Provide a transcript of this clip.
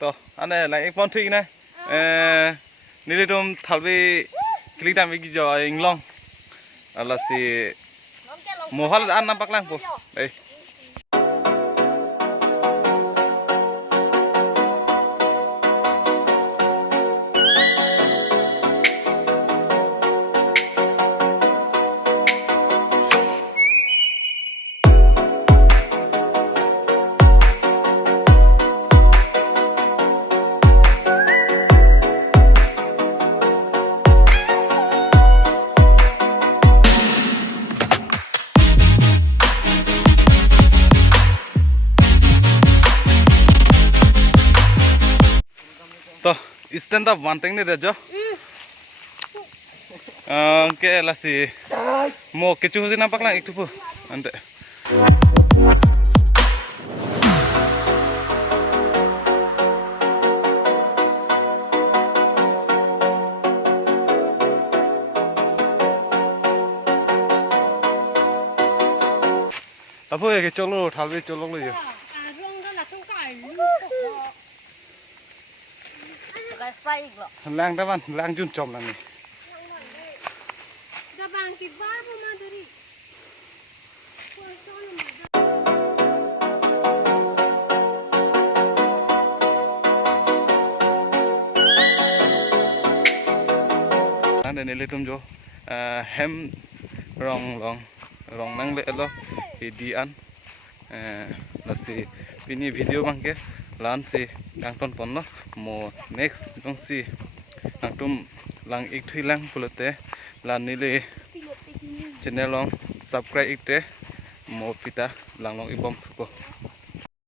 to ane lang ek pon thik na nili tum thalbi klik tam gi jo inglong ala si mohal an nampak lang po ei to stand up one thing ni dejo ke la si mo kechu husi nampak lang ektu po ante apa ya ke cholo thalbe cholo lo ya lang taban lang jun chom lang ni dabang ki bar bo maduri ande ne letum jo hem rong nang le lo di an la si pini video bangke lan si kang ton pon no mo next dong si nang tum lang ik thui lang pulote lan ni le channel long subscribe ikte mo pita lang long ibom ko